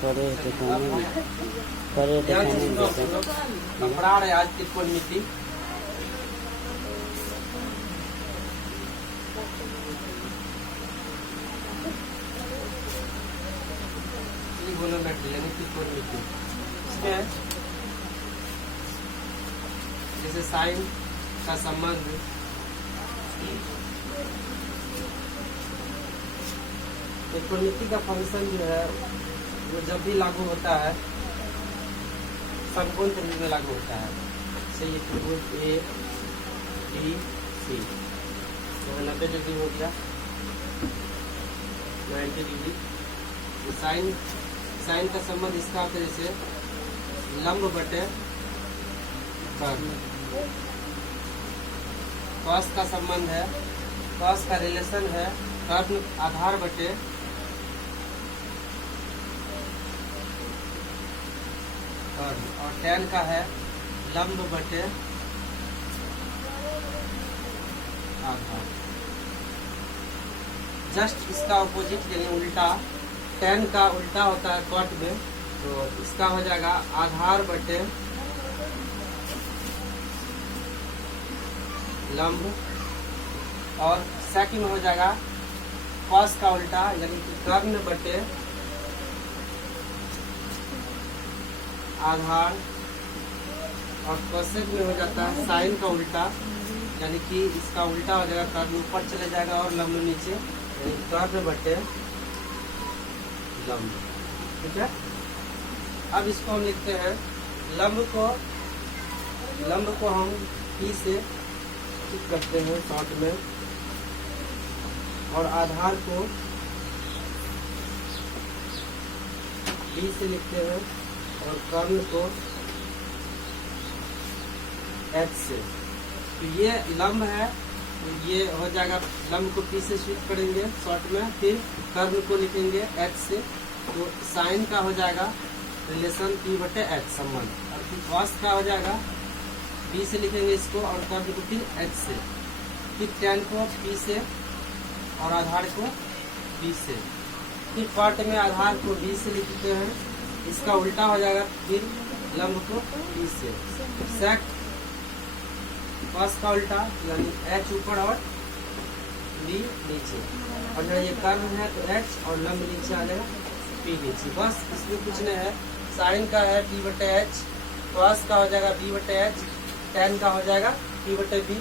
करे दिखाने पढ़ा रहे आज त्रिकोणमिति। ट्रिगोनोमेट्री यानी त्रिकोणमिति, इसमें जैसे साइन का संबंध त्रिकोणमिति का फंक्शन जो है वो जब भी लागू होता है समकोण त्रिभुज में लागू होता है। जैसे ये त्रिभुज ए डी सी, तो 90 डिग्री हो गया, 90 डिग्री। तो साइन का संबंध इसका होता है जैसे लंब बटे कर्ण। कॉस का संबंध है, कॉस का रिलेशन है कर्ण आधार बटे कर्ण, और tan का है लंब बटे आधार। जस्ट इसका ऑपोजिट यानी उल्टा, tan का उल्टा होता है कॉट में, तो इसका हो जाएगा आधार बटे लंब, और सेकंड हो जाएगा कॉस का उल्टा यानी कि कर्ण बटे आधार, और कोसेक में हो जाता है साइन का उल्टा यानी कि इसका उल्टा हो जाएगा कर्ण ऊपर चले जाएगा और लंब नीचे, यानी कर्ण बटे लंब। ठीक है, अब इसको हम लिखते हैं लंब को हम P से ठीक करते हैं शॉर्ट में, और आधार को B से लिखते हैं, और कर्ण को H से। तो ये लंब है, तो ये हो जाएगा लंब को P से स्विच करेंगे शॉर्ट में, फिर कर्ण को लिखेंगे H से, तो साइन का हो जाएगा रिलेशन P बटे H संबंध, और फिर कॉस का हो जाएगा B से लिखेंगे इसको, और कर्ण को फिर H से, फिर tan को P से और आधार को B से, फिर कॉट में आधार को B से लिखते हैं, इसका उल्टा हो जाएगा फिर लंब को B से, सेक कॉस का उल्टा यानी H ऊपर और B नीचे, और जब ये कर्ण है तो H और लंब नीचे आ जाएगा P नीचे। बस इसमें कुछ नहीं है, साइन का है P बटे H, कॉस का हो जाएगा B बटे H, tan का हो जाएगा P बटे B।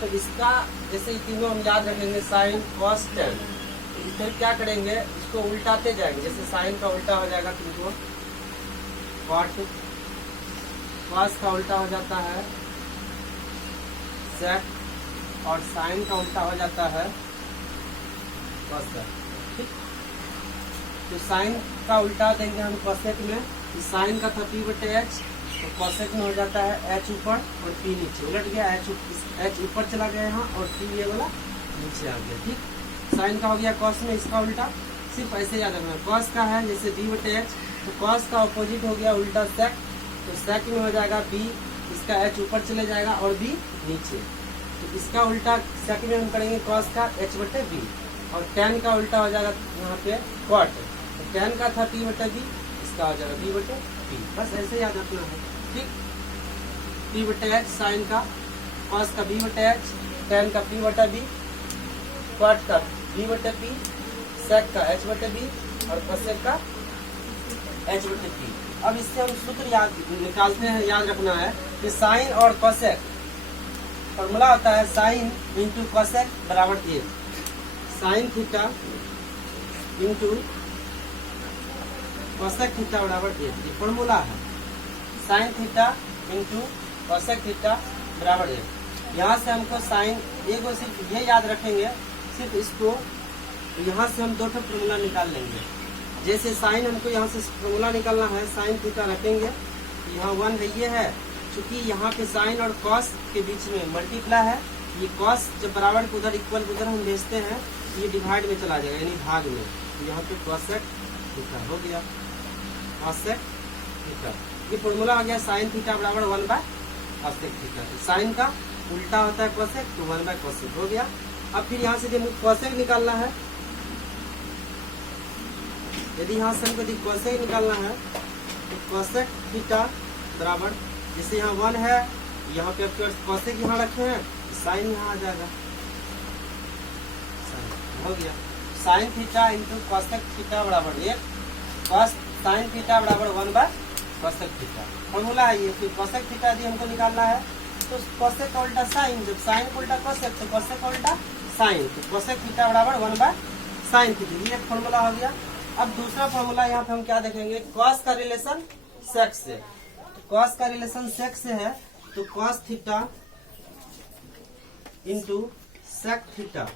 तो इसका जैसे तीनों हम याद रखेंगे साइन कॉस tan, तो फिर क्या करेंगे इसको उल्टाते जाएंगे, जैसे साइन का उल्टा हो जाएगा तुमको कॉट, कॉस का उल्टा हो जाता है सेक, और साइन का उल्टा हो जाता है कॉसेक। ठीक, तो साइन का उल्टा देंगे हम कॉसेक में, तो साइन का था P बटे H, तो कॉसेक में हो जाता है H ऊपर और P नीचे, उलट गया H ऊपर चला गया यहाँ और P ये वाला नीचे आ गया। ठीक, साइन का हो गया कॉस में, इसका उल्टा सिर्फ ऐसे याद रखना। कॉस का है जैसे B बटे H, तो कॉस का अपोजिट हो गया उल्टा सेक, तो सेक में हो जाएगा B, इसका H ऊपर चले जाएगा और B नीचे, तो इसका उल्टा सेक में हम करेंगे कॉस का H बटे B, और tan का उल्टा हो जाएगा यहाँ पे कॉट, तो tan का था P बटे B, इसका हो जाएगा B बटे P। बस ऐसे याद रखना है। ठीक, P बटे H साइन का, कॉस का B बटे H, tan का P बटे B, कॉट का B बटे P, सेक का H बटे B, और कोसेक का H बटे P। अब इससे हम सूत्र याद निकालते हैं, याद रखना है कि साइन और कोसेक फॉर्मूला होता है साइन इंटू कोसेक बराबर 1, sine theta into cosec theta बराबर 1, ये फॉर्मूला है। Sine theta into cosec theta बराबर 1। यहाँ से हमको साइन एक को सिर्फ ये याद रखेंगे, सिर्फ इसको यहाँ से हम दो फॉर्मूला निकाल लेंगे। जैसे साइन हमको यहाँ से फॉर्मूला निकालना है, साइन थीटा रखेंगे, यहाँ 1 है, ये है चूंकि यहाँ पे साइन और कॉस के बीच में मल्टीप्लाई है, ये कॉस जब बराबर को उधर इक्वल उधर हम भेजते हैं, ये डिवाइड में चला जाएगा यानी भाग में, तो यहाँ पे कोसेक थीटा हो गया, कोसेक थीटा। ये फॉर्मूला आ गया साइन थीटा बराबर 1 बाय कोसेक थीटा। साइन का उल्टा होता है कोसेक, तो 1 बाय कोसेक हो गया। अब फिर यहाँ से जब कोसेक निकालना है यदि यहाँ से हमको कोसेक निकालना है तो कोसेक थीटा बराबर, जैसे यहाँ 1 है, यहाँ पे आपके कोसेक यहाँ रखे हैं, साइन यहाँ आ जाएगा, हो गया। Sine theta into cosec theta बराबर 1, कॉस साइन थीटा बराबर 1 बाय कोसेक थीटा, फॉर्मूला है ये। फिर कोसेक थीटा यदि हमको निकालना है तो कोसेक का उल्टा साइन, जब साइन का उल्टा कोसेक तो कोसेक का उल्टा साइन, तो कोसेक थीटा बराबर 1 बाय साइन थीटा, ये एक फॉर्मूला हो गया। अब दूसरा फॉर्मूला यहाँ पे हम क्या देखेंगे, कॉस का रिलेशन सेक से, तो कॉस का रिलेशन सेक से है तो cos theta into sec theta,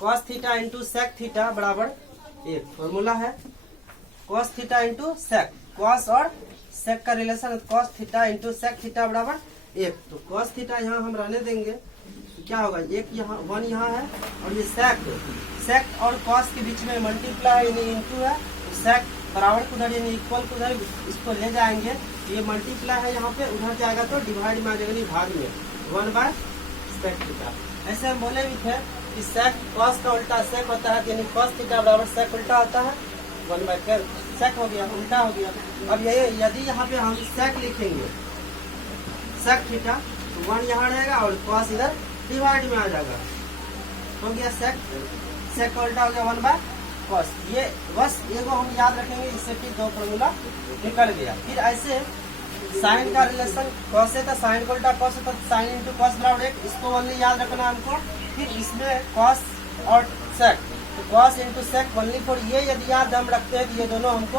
cos theta into sec theta बराबर 1, फॉर्मूला है cos theta into sec, cos और सेक का रिलेशन है, cos theta into sec theta बराबर 1। तो कॉस थीटा यहाँ हम रहने देंगे, तो क्या होगा, 1 यहाँ 1 यहाँ है, और ये सेक और कॉस के बीच में मल्टीप्लाई यानी इंटू है, तो सेक बराबर को उधर यानी इक्वल को उधर इसको ले जाएंगे, ये मल्टीप्लाई है यहाँ पे, उधर जाएगा तो डिवाइड में आ जाएगा भाग में 1 बाय सेक थीटा। ऐसे हम बोले भी थे कि सेक कॉस का उल्टा सेक होता है, यानी कॉस थीटा बराबर सेक उल्टा होता है 1 बाय सेक, हो गया, उल्टा हो गया। अब ये यदि यहाँ पे हम सेक लिखेंगे सेक थीटा तो 1 यहाँ रहेगा और कॉस इधर डिवाइड में आ जाएगा, हो गया सेक का उल्टा हो गया 1 बाय कॉस। ये बस एगो हम याद रखेंगे, इससे फिर 2 फॉर्मूला निकल गया। फिर ऐसे साइन का रिलेशन कॉस से था, साइन का उल्टा कॉस होता है, साइन इंटू कॉस बराबर 1, इसको ओनली याद रखना हमको। फिर इसमें कॉस और सेक, तो cos into sec only for, ये यदि याद हम रखते हैं तो ये दोनों हमको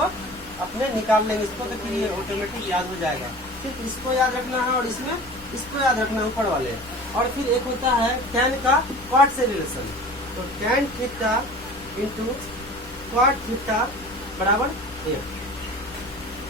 अपने निकाल लेंगे इसको, तो फिर ये ऑटोमेटिक याद हो जाएगा। फिर इसको याद रखना है और इसमें इसको याद रखना है ऊपर वाले। और फिर एक होता है tan का कॉट से रिलेशन, तो tan theta into cot theta बराबर 1,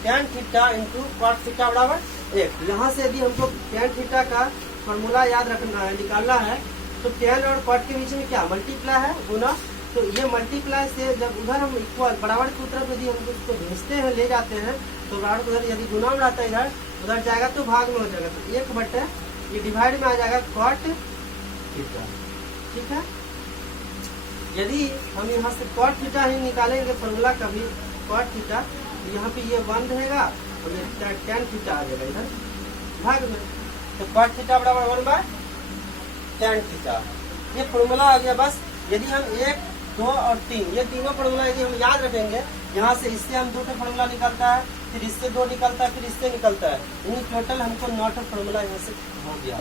tan theta into cot theta बराबर 1। यहाँ से यदि हमको tan थीटा का फॉर्मूला याद रखना है, निकालना है, तो tan और कॉट के बीच में क्या मल्टीप्लाई है, गुना, तो ये मल्टीप्लाई से जब उधर हम इक्वल बराबर की तरफ यदि हम उसको भेजते हैं, ले जाते हैं, तो बराबर को उधर यदि गुना में रहता है इधर उधर जाएगा तो भाग में हो जाएगा, तो 1 बटे ये डिवाइड में आ जाएगा कॉट थीटा, ठीक है। यदि हम यहाँ से कॉट थीटा ही निकालेंगे फॉर्मूला का भी कॉट थीटा, तो यहाँ पे ये 1 रहेगा और ये tan थीटा आ जाएगा इधर भाग में, तो कॉट थीटा बराबर 1 बाय tan थीटा, ये फॉर्मूला आ गया। बस यदि हम 1, 2 और 3 ये तीनों फॉर्मूला यदि हम याद रखेंगे, यहाँ से इससे हम 2 फॉर्मूला निकलता है, फिर इससे 2 निकलता है, फिर इससे निकलता है, यानी टोटल हमको 9 फॉर्मूला यहाँ से हो गया।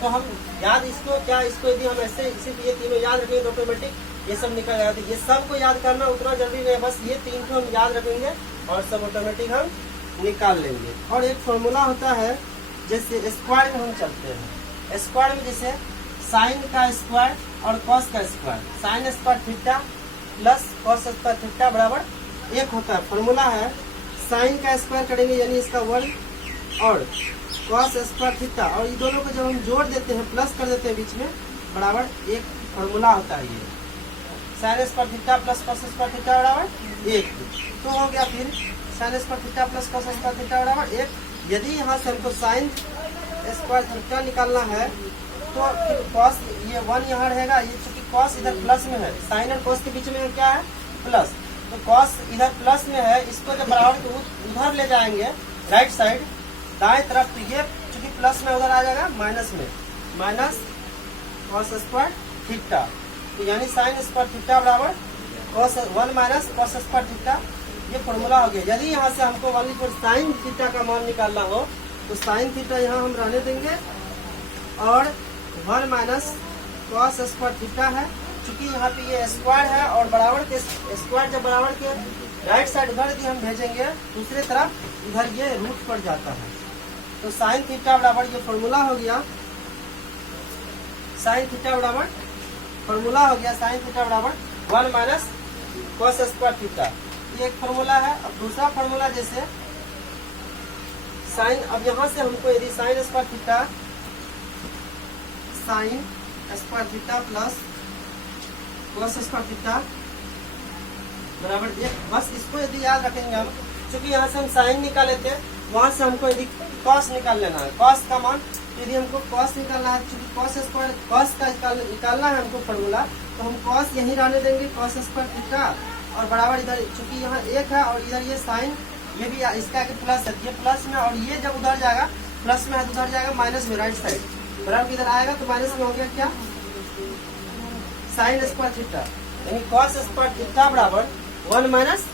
तो हम याद इसको क्या, इसको यदि हम ऐसे सिर्फ ये तीनों याद रखेंगे तो ऑटोमेटिक ये सब निकल जाएगा। ये सबको याद करना उतना जल्दी नहीं है, बस ये 3 को हम याद रखेंगे और सब ऑटोमेटिक हम निकाल लेंगे। और एक फॉर्मूला होता है जैसे स्क्वायर में हम चलते हैं, स्क्वायर में जैसे साइन का स्क्वायर और कॉस का square, sign square theta plus cos square theta बराबर 1 होता है। फॉर्मूला है साइन का स्क्वायर करेंगे यानी इसका 1 और कॉस स्क्वायर थीटा, और ये दोनों को जब हम जोड़ देते हैं प्लस कर देते हैं बीच में बराबर 1 फॉर्मूला होता है। ये sign square theta plus cos square theta बराबर 1, तो हो गया फिर sign square theta plus cos square theta बराबर 1। यदि यहाँ से हमको साइन स्क्वायर थीटा निकालना है तो फिर कॉस ये 1 यहाँ रहेगा, ये चूंकि कॉस इधर प्लस में है, साइन और कॉस के बीच में क्या है प्लस, तो कॉस इधर प्लस में है, इसको जब बराबर उधर ले जाएंगे राइट साइड दाएं तरफ, तो ये चूंकि प्लस में उधर आ जाएगा माइनस में, माइनस कॉस स्क्वायर थीटा, तो यानी साइन स्क्वायर थीटा बराबर cos 1 minus cos square theta, ये फॉर्मूला हो गया। यदि यहाँ से हमको वाली पर साइन थीटा का मान निकालना हो तो साइन थीटा यहाँ हम रहने देंगे और 1 माइनस कॉस स्क्वायर थीटा है, चूंकि यहाँ पे ये स्क्वायर है और बराबर के स्क्वायर जब बराबर के राइट साइड उधर यदि हम भेजेंगे दूसरे तरफ इधर ये रूट पड़ जाता है, तो साइन थीटा बराबर ये फॉर्मूला हो गया, साइन थीटा बराबर फॉर्मूला हो गया साइन थीटा बराबर 1 माइनस कॉस स्क्वायर थीटा, ये एक फॉर्मूला है। अब दूसरा फॉर्मूला जैसे साइन, अब यहाँ से हमको यदि sign square theta, sign square theta plus cos square theta बराबर 1, बस इसको यदि याद रखेंगे हम, क्योंकि यहाँ से हम साइन निकाले थे, वहां से हमको यदि कॉस निकाल लेना है, कॉस का मान, यदि हमको कॉस निकालना है, चूंकि कॉस स्क्वायर कॉस का निकालना है हमको फॉर्मूला, तो हम कॉस यहीं रहने देंगे, कॉस स्क्वायर थीटा, और बराबर इधर चूंकि यहाँ एक है और इधर ये साइन, ये भी इसका आगे प्लस है, ये प्लस में, और ये जब उधर जाएगा प्लस में है तो उधर जाएगा माइनस में, राइट साइड बराबर इधर आएगा तो माइनस में हो गया क्या, साइन स्क्वायर थीटा, यानी कॉस स्क्वायर थीटा बराबर 1 माइनस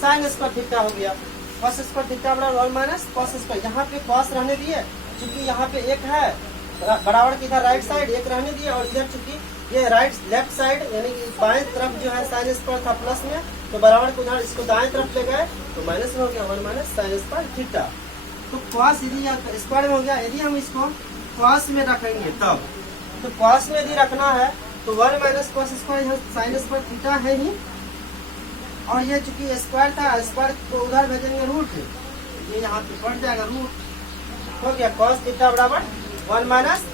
साइन स्क्वायर थीटा हो गया। कॉस स्क्वायर थीटा बराबर 1 माइनस कॉस स्क्वायर, यहाँ पे कॉस रहने दिए चूंकि यहाँ पे एक है बराबर की इधर राइट साइड एक रहने दिए, और इधर चूंकि ये राइट लेफ्ट साइड यानी कि बाएं तरफ जो है साइन स्क्वायर था प्लस में, तो बराबर को उधर इसको दाएं तरफ ले गए तो माइनस में हो गया 1 माइनस साइन स्क्वायर थीटा। तो कॉस यदि स्क्वायर में हो गया, यदि हम इसको कॉस में रखेंगे तब, तो कॉस में यदि रखना है तो 1 माइनस कॉस स्क्वायर, यहाँ साइन स्क्वायर थीटा है ही, और ये चूंकि स्क्वायर था स्क्वायर को उधर भेजेंगे रूट, ये यहाँ पे बढ़ जाएगा रूट, हो गया कॉस थीटा बराबर 1 माइनस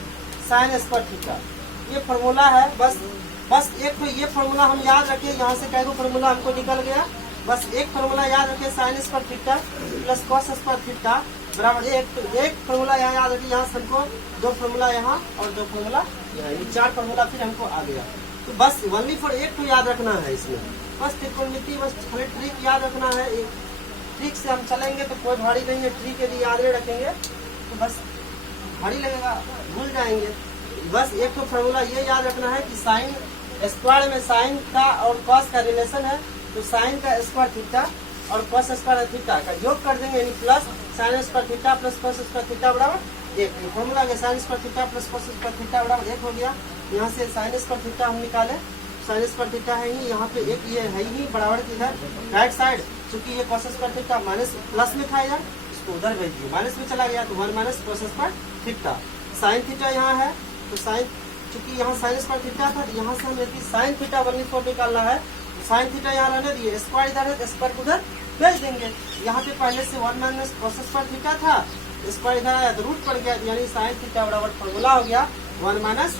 साइन स्क्वायर थीटा। ये फॉर्मूला है, बस एक तो ये फॉर्मूला हम याद रखिए, यहाँ से कई फॉर्मूला हमको निकल गया, बस एक फॉर्मूला याद रखिए, sign square theta plus cos square theta बराबर एक फॉर्मूला यहाँ याद रखिए, यहाँ से हमको 2 फॉर्मूला यहाँ और 2 फॉर्मूला यहाँ, ये 4 फॉर्मूला फिर हमको आ गया। तो बस ओनली फॉर एक तो याद रखना है इसमें, बस त्रिकोणमिति बस खाली ट्रिक याद रखना है, ट्रिक से हम चलेंगे तो कोई भारी नहीं है, ट्रिक यदि याद नहीं रखेंगे तो बस भारी लगेगा, भूल जाएंगे। बस एक तो फॉर्मूला ये याद रखना है कि साइन स्क्वायर में साइन का और कॉस का रिलेशन है, तो साइन का स्क्वायर थीटा और कॉस स्क्वायर थीटा का योग कर देंगे, यानी plus sign square theta plus cos square theta बराबर 1। फॉर्मूला के sign square theta plus cos square theta बराबर 1 हो गया। यहाँ से साइन स्क्वायर थीटा हम निकाले, साइन स्क्वायर थीटा है ही, यहाँ पे एक ये है ही बराबर की इधर राइट साइड, चूंकि ये cos square theta minus plus में था इधर, इसको उधर भेज दिए माइनस में चला गया, तो 1 minus cos square theta. Sine theta यहाँ है तो साइन, चूंकि यहाँ साइन स्क्वायर थीटा था तो यहाँ से हम यदि साइन थीटा ओनली फॉर निकालना है, तो साइन थीटा यहाँ रहने दिए, स्क्वायर इधर है तो स्क्वायर उधर भेज देंगे। यहाँ पे पहले से 1 माइनस कॉस स्क्वायर थीटा था, स्क्वायर इधर आया तो रूट पड़ गया, यानी साइन थीटा बराबर फॉर्मूला हो गया 1 माइनस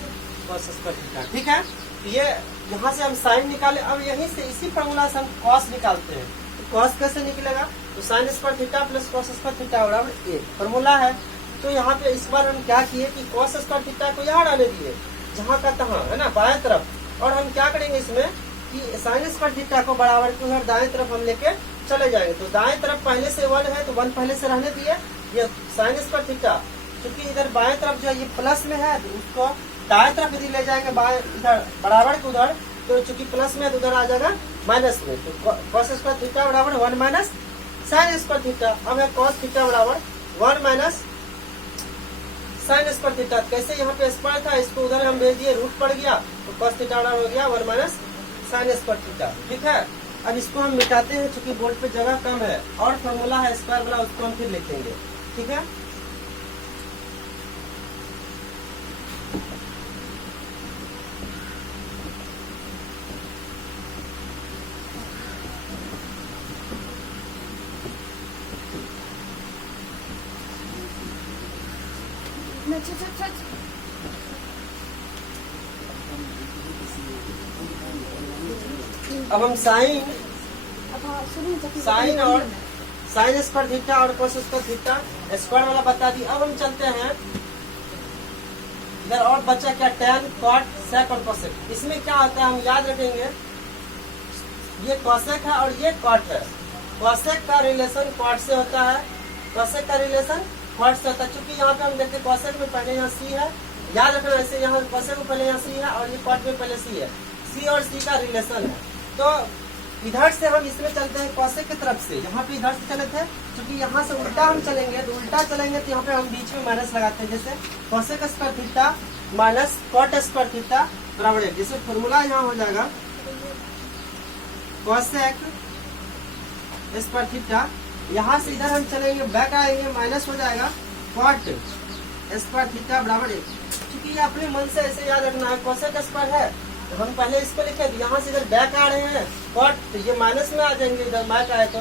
कॉस स्क्वायर थीटा। ठीक है, ये यहाँ से हम साइन निकाले, अब यहीं से इसी फॉर्मूला से हम कॉस निकालते हैं, तो कॉस कैसे निकलेगा, तो sign square theta plus cos square theta बराबर 1 फॉर्मूला है। तो यहाँ पे इस बार हम क्या किए कि कॉस स्क्वायर थीटा को यहाँ डाले दिए जहाँ का तहाँ, है ना, बाएं तरफ, और हम क्या करेंगे इसमें कि साइन स्क्वायर थीटा को बराबर को उधर दाएं तरफ हम लेके चले जाएंगे, तो दाएं तरफ पहले से 1 है तो 1 पहले से रहने दिए, ये साइन स्क्वायर थीटा क्योंकि इधर बाएं तरफ जो है ये प्लस में है, तो उसको दाएं तरफ यदि ले जाएंगे बाएं इधर बराबर के उधर, तो चूंकि प्लस में है तो उधर आ जाएगा माइनस में, तो कॉस स्क्वायर थीटा बराबर 1 माइनस साइन स्क्वायर थीटा। अब है कॉस थीटा बराबर 1 माइनस साइन स्क्वायर थीटा, कैसे यहाँ पे स्क्वायर था इसको उधर हम भेज दिए, रूट पड़ गया, तो कॉस थीटा बराबर हो गया 1 माइनस साइन स्क्वायर थीटा। ठीक है, अब इसको हम मिटाते हैं, चूंकि बोर्ड पे जगह कम है, और फॉर्मूला है स्क्वायर वाला, उसको हम फिर लिखेंगे। ठीक है, अब हम साइन और साइन स्क्वायर थीटा और कॉस स्क्वायर थीटा स्क्वायर वाला बता दी। अब हम चलते हैं इधर, और बचा क्या, टैन, कॉट, सेक और कोसेक। इसमें क्या होता है हम याद रखेंगे, ये कोसेक है और ये कॉट है। कोसेक का रिलेशन कॉट से होता है, कोसेक का रिलेशन कॉट से होता है, क्योंकि यहाँ पे हम देखते हैं कोसेक में पहले यहाँ सी है, याद रखना, ऐसे यहाँ कोसेक में पहले यहाँ सी है और ये कॉट में पहले सी है, सी और सी का रिलेशन है। तो इधर से हम इसमें चलते हैं कोसेक की तरफ से, यहाँ पे इधर से चले थे, क्योंकि यहाँ से उल्टा हम चलेंगे, तो उल्टा चलेंगे तो यहाँ पे हम बीच में माइनस लगाते हैं, जैसे cosec square theta minus cot square theta बराबर है, जैसे फॉर्मूला यहाँ हो जाएगा कोसेक स्क्वायर थीटा, यहाँ से इधर हम चलेंगे बैक आएंगे, माइनस हो जाएगा कॉट स्क्वायर थीटा बराबर 1। क्योंकि ये अपने मन से ऐसे याद रखना है, कोसेक स्क्वायर है तो हम पहले इसको लिखे, यहाँ से इधर बैक आ रहे हैं कॉट, तो ये माइनस में आ जाएंगे, इधर बैक आए तो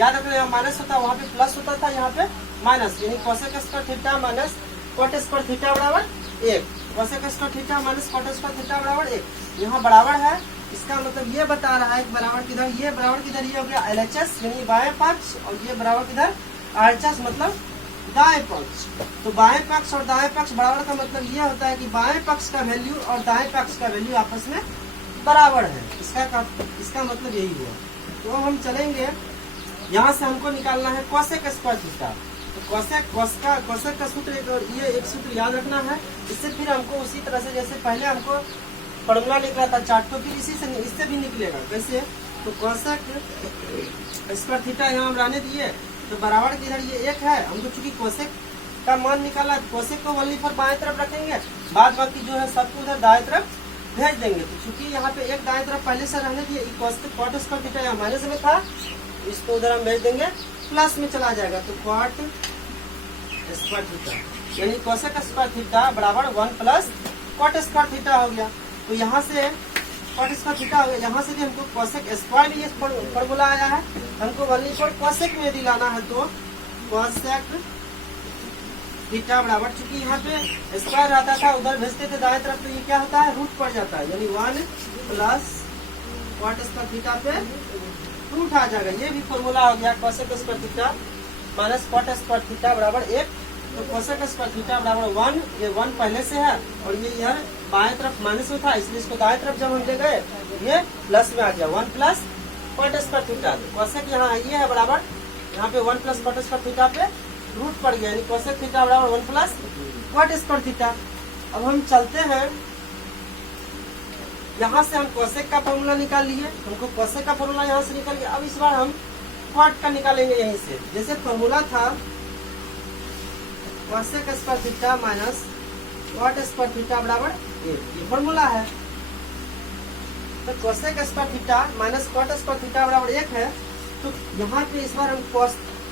याद रखना, यहाँ माइनस होता है, वहाँ पे प्लस होता था, यहाँ पे माइनस, यानी cosec square theta minus cot square theta बराबर 1, cosec square theta minus cot square theta बराबर 1। यहाँ बराबर है, इसका मतलब ये बता रहा है कि बराबर किधर, ये बराबर किधर, ये हो गया LHS यानी बाएं पक्ष, और ये बराबर किधर RHS मतलब दाएं पक्ष। तो बाएं पक्ष और दाएं पक्ष बराबर का मतलब ये होता है कि बाएं पक्ष का वैल्यू और दाएं पक्ष का वैल्यू आपस में बराबर है। इसका मतलब यही हुआ। तो अब हम चलेंगे, यहाँ से हमको निकालना है कोसेक स्क्वायर थीटा। तो कोसेक का सूत्र एक सूत्र याद रखना है। इससे फिर हमको उसी तरह से जैसे पहले हमको फॉर्मूला निकला था चार्ट, तो फिर इससे भी निकलेगा। कैसे? तो कोसेक स्क्वायर थीटा यहाँ हम रहने दिए, तो बराबर के इधर ये एक है, हमको चूंकि कोसेक का मान निकाला है, कोसेक को वली पर बाएं तरफ रखेंगे, बाद बाकी जो है सबको उधर दाएं तरफ भेज देंगे। तो चूंकि यहाँ पे एक दाएं तरफ पहले से रहने दिए, कॉट स्क्वायर थीटा यहाँ माइनस में था, इसको उधर हम भेज देंगे प्लस में चला जाएगा। तो कॉट स्क्वायर थीटा यानी कोसेक स्क्वायर थीटा बराबर 1 प्लस कॉट स्क्वायर थीटा हो गया। तो यहाँ से कॉट स्क्वायर थीटा हो गया, यहाँ से भी हमको कोसेक स्क्वायर भी फॉर्मूला आया है, हमको वली पर कोसेक में यदि लाना है तो कोसेक थीटा बराबर, चूंकि यहाँ पे स्क्वायर आता था उधर भेजते थे दाएं तरफ, तो ये क्या होता है रूट पड़ जाता है, यानी 1 प्लस कॉट स्क्वायर थीटा पे रूट आ जाएगा। ये भी फॉर्मूला हो गया cosec square theta minus cot square theta बराबर 1। तो कोसेक स्क्वायर थीटा बराबर 1, ये 1 पहले से है और ये यार बाएं तरफ माइनस में था, इसलिए इसको दाएं तरफ जब हम ले गए ये प्लस में आ गया 1 plus cot square theta. Cosec यहाँ ये है बराबर, यहाँ पे 1 प्लस कॉट स्क्वायर थीटा पे रूट पड़ गया, यानी कोसेक थीटा बराबर 1 प्लस कॉट स्क्वायर थीटा। अब हम चलते हैं, यहाँ से हम कोसेक का फॉर्मूला निकाल लिए, हमको कोसेक का फॉर्मूला यहाँ से निकल गया। अब इस बार हम कॉट का निकालेंगे यहीं से। जैसे फॉर्मूला था cosec square theta minus cot square theta बराबर 1, ये फॉर्मूला है। तो cosec square theta minus cot square theta बराबर 1 है। तो यहाँ पे इस बार हम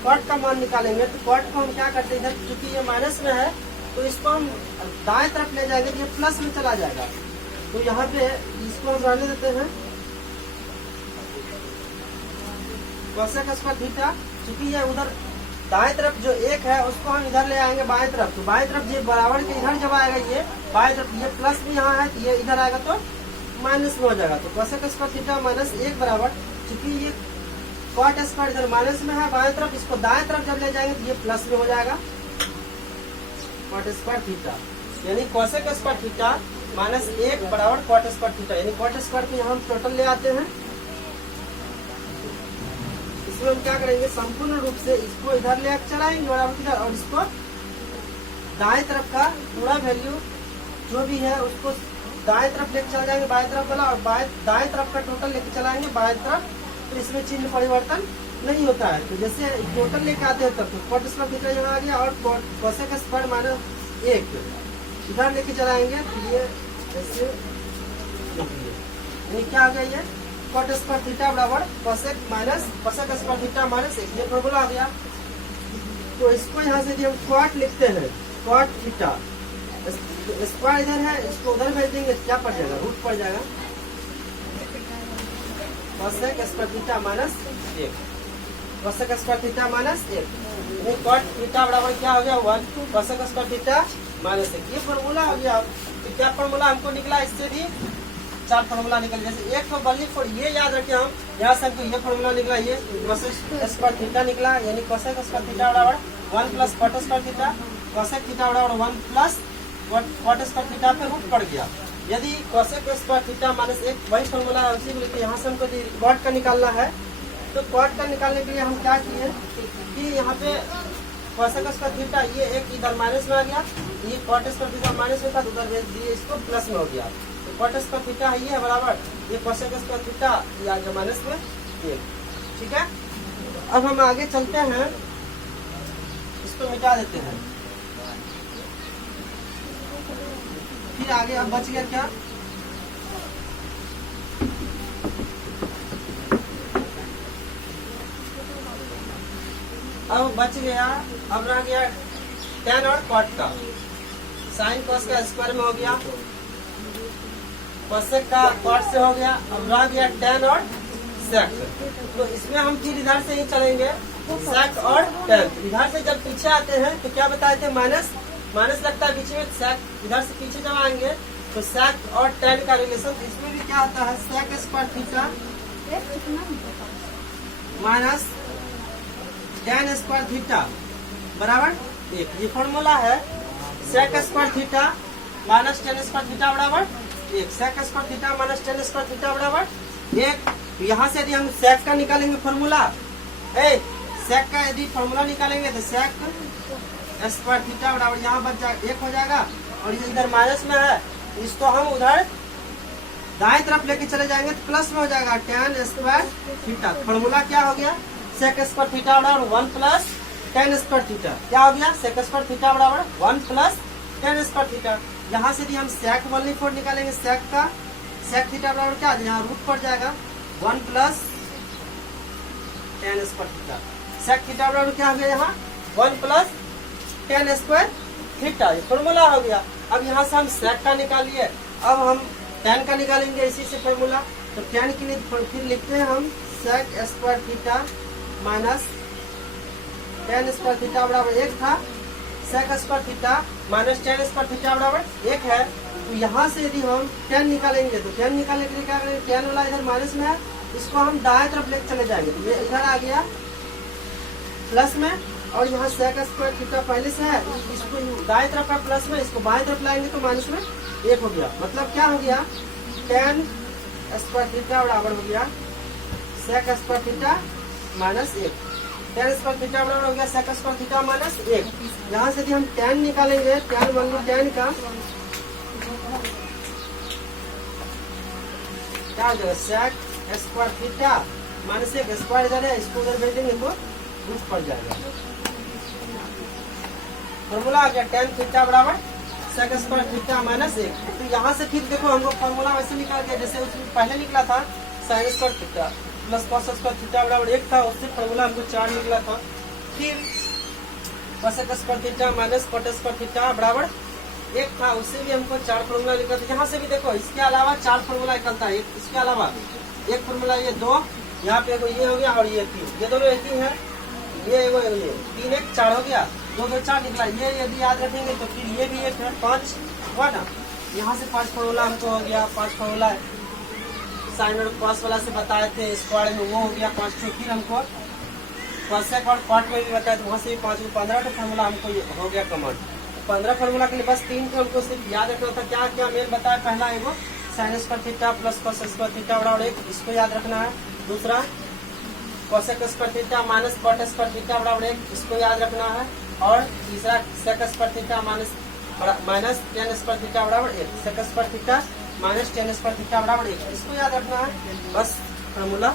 कॉट का मान निकालेंगे। तो कॉट को हम क्या करते हैं, इधर चूंकि ये माइनस में है तो इसको हम दाएं तरफ ले जाएंगे तो ये प्लस में चला जाएगा। तो यहाँ पे इसको हम रहने देते हैं कोसेक स्क्वायर थीटा, चूंकि ये उधर दाएं तरफ जो 1 है उसको हम इधर ले आएंगे बाएं तरफ। तो बाएं तरफ ये बराबर के इधर जब आएगा, ये बाएं तरफ ये प्लस भी यहाँ है तो ये इधर आएगा तो माइनस में हो जाएगा। तो कोसेक स्क्वायर थीटा माइनस 1 बराबर, चूंकि ये कॉट स्क्वायर इधर माइनस में है बाएं तरफ, इसको दाएं तरफ जब ले जाएंगे तो ये प्लस में हो जाएगा कॉट स्क्वायर थीटा, यानी कोसेक स्क्वायर थीटा माइनस 1 बराबर कॉट स्क्वायर थीटा। यानी कॉट स्क्वायर को यहाँ हम टोटल ले आते हैं। इसमें हम क्या करेंगे, संपूर्ण रूप से इसको इधर ले चलाएंगे बराबर इधर, और इसको दाएं तरफ का पूरा वैल्यू जो भी है उसको दाएं तरफ लेके चला जाएंगे बाएं तरफ वाला, और दाएं तरफ का टोटल लेके चलाएंगे बाएं तरफ। तो इसमें चिन्ह परिवर्तन नहीं होता है। तो जैसे टोटल लेके आते हैं तब तो कॉट स्क्वायर थीटा यहाँ आ गया और कोसेक स्क्वायर माइनस 1 इधर लेके चलाएंगे तो ये ऐसे, यानी क्या आ गया, ये कॉट स्क्वायर थीटा बराबर cosec minus cosec square theta minus 1, ये फॉर्मूला आ गया। तो इसको यहाँ से हम कॉट लिखते हैं, कॉट थीटा स्क्वायर इधर है, इसको उधर भेज देंगे क्या पड़ जाएगा, रूट पड़ जाएगा cosec square theta minus 1, cosec square theta minus 1, cot theta बराबर क्या हो गया 1 कोसेक स्क्वायर थीटा माइनस 1, ये फॉर्मूला हो गया। तो क्या फॉर्मूला हमको निकला, इससे भी 4 फॉर्मूला निकल, जैसे एक तो बल्ली फॉर ये याद रखे हम, यहाँ से हमको ये फॉर्मूला निकला, ये कोसेक स्क्वायर थीटा निकला, यानी कोसेक स्क्वायर थीटा बराबर 1 plus cot square theta, cosec theta बराबर 1 प्लस कॉट स्क्वायर थीटा पे रूट पड़ गया। यदि कोसेक स्क्वायर थीटा माइनस 1 वही फॉर्मूला है उसी को लेकर यहाँ से हमको कॉट का निकालना है। तो कॉट का निकालने के लिए हम क्या किए कि यहाँ पे कोसेक स्क्वायर थीटा ये एक इधर माइनस में आ गया, ये कॉट स्क्वायर थीटा माइनस में था तो उधर भेज दिए, इसको प्लस में हो गया। तो कॉट स्क्वायर थीटा ये है बराबर ये कोसेक स्क्वायर थीटा या जो माइनस में 1, ठीक है। अब हम आगे चलते हैं, इसको मिटा देते हैं, फिर आगे अब बच गया क्या, अब बच गया, अब रह गया tan और cot का, साइन cos का स्क्वायर में हो गया, कोसेक का cot से हो गया, अब रह गया tan और sec। तो इसमें हम फिर इधर से ही चलेंगे sec और tan। इधर से जब पीछे आते हैं तो क्या बताए थे, माइनस माइनस लगता है बीच में, sec इधर से पीछे जब आएंगे तो sec और tan का रिलेशन, इसमें भी क्या आता है sec square theta minus tan square theta बराबर 1। ये फॉर्मूला है sec square theta minus tan square theta बराबर 1। Sec square theta minus tan square theta बराबर 1। यहाँ से यदि हम सेक का निकालेंगे फॉर्मूला, सेक का यदि फॉर्मूला निकालेंगे तो सेक स्क्वायर थीटा बराबर यहाँ बच जाएगा 1 हो जाएगा, और ये इधर माइनस में है, इसको हम उधर दाएं तरफ लेके चले जाएंगे तो प्लस में हो जाएगा टेन स्क्वायर थीटा। फॉर्मूला क्या हो गया, सेक स्क्वायर थीटा बराबर 1 प्लस टेन स्क्वायर थीटा। क्या हो गया, सेक स्क्वायर थीटा बराबर 1 प्लस टेन स्क्वायर थीटा। यहाँ से भी हम सेक 1/4 निकालेंगे, सेक का सेक थीटा बराबर क्या, यहाँ रूट पड़ जाएगा 1 plus tan square theta. Sec theta बराबर क्या हो गया, यहाँ 1 प्लस टेन स्क्वायर थीटा। ये फॉर्मूला हो गया। अब यहाँ से हम सेक का निकालिए, अब हम टेन का निकालेंगे इसी से फॉर्मूला। तो टेन के लिए फिर लिखते हैं हम sec square theta minus tan square theta बराबर 1 था, sec square theta minus tan square theta बराबर 1 है। तो यहाँ से यदि हम टेन निकालेंगे तो टेन निकालने के लिए क्या करेंगे, टेन वाला इधर माइनस में है, इसको हम दाएं तरफ लेकर चले जाएंगे तो ये इधर आ गया प्लस में, और यहाँ सेक स्क्वायर थीटा पहले से है, इसको दाएं तरफ है प्लस में, इसको बाएं तरफ लाएंगे तो माइनस में 1 हो गया। मतलब क्या हो गया, टेन स्क्वायर थीटा बराबर हो गया sec square theta minus 1। Tan square theta बराबर हो गया सेक स्क्वायर थीटा माइनस 1। यहाँ से यदि हम टेन निकालेंगे, टेन मान लो टेन का क्या हो जाएगा, sec square theta minus 1, square इधर है, इसको उधर भेज देंगे तो रूट पड़ जाएगा। फॉर्मूला आ गया टेन थीटा बराबर सेक स्क्वायर थीटा माइनस 1। तो यहाँ से फिर देखो हमको फॉर्मूला वैसे निकाल दिया जैसे उसमें पहले निकला था, sign square theta plus cos square theta बराबर 1 था, उससे फॉर्मूला हमको 4 निकला था। फिर cosec square theta minus cot square theta बराबर 1 था, उससे भी हमको 4 फॉर्मूला निकला था। यहाँ से भी देखो इसके अलावा 4 फॉर्मूला निकलता है, इसके अलावा एक फॉर्मूला ये 2, यहाँ पे ये हो गया और ये 3, ये दोनों एक ही है, ये 3 1 4 हो गया, 2 2 4 निकला। ये यदि याद रखेंगे तो फिर ये भी 1 है, 5 हुआ ना। यहाँ से 5 फॉर्मूला हमको हो गया, 5 फॉर्मूला साइन और कॉस वाला से बताए थे स्क्वायर में, वो हो गया 5 ठो। फिर हमको कोसेक और कॉट में भी बताया तो वहाँ से भी 5 15 ठो फॉर्मूला हमको हो गया कमन। 15 फॉर्मूला के लिए बस 3 को हमको सिर्फ याद रखना था। क्या क्या मेन बताया, पहला एगो sine square theta plus cos square theta बराबर 1, इसको याद रखना है। दूसरा cosec square theta minus cot square theta बराबर 1, इसको याद रखना है। और तीसरा sec square theta minus tan square theta बराबर 1, sec square theta minus tan square theta बराबर 1, इसको याद रखना है। बस फॉर्मूला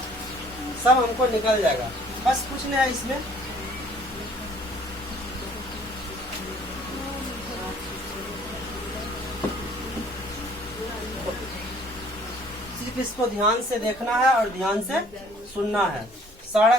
सब हमको निकल जाएगा, बस कुछ नहीं है इसमें। सिर्फ इसको ध्यान से देखना है और ध्यान से सुनना है सारा।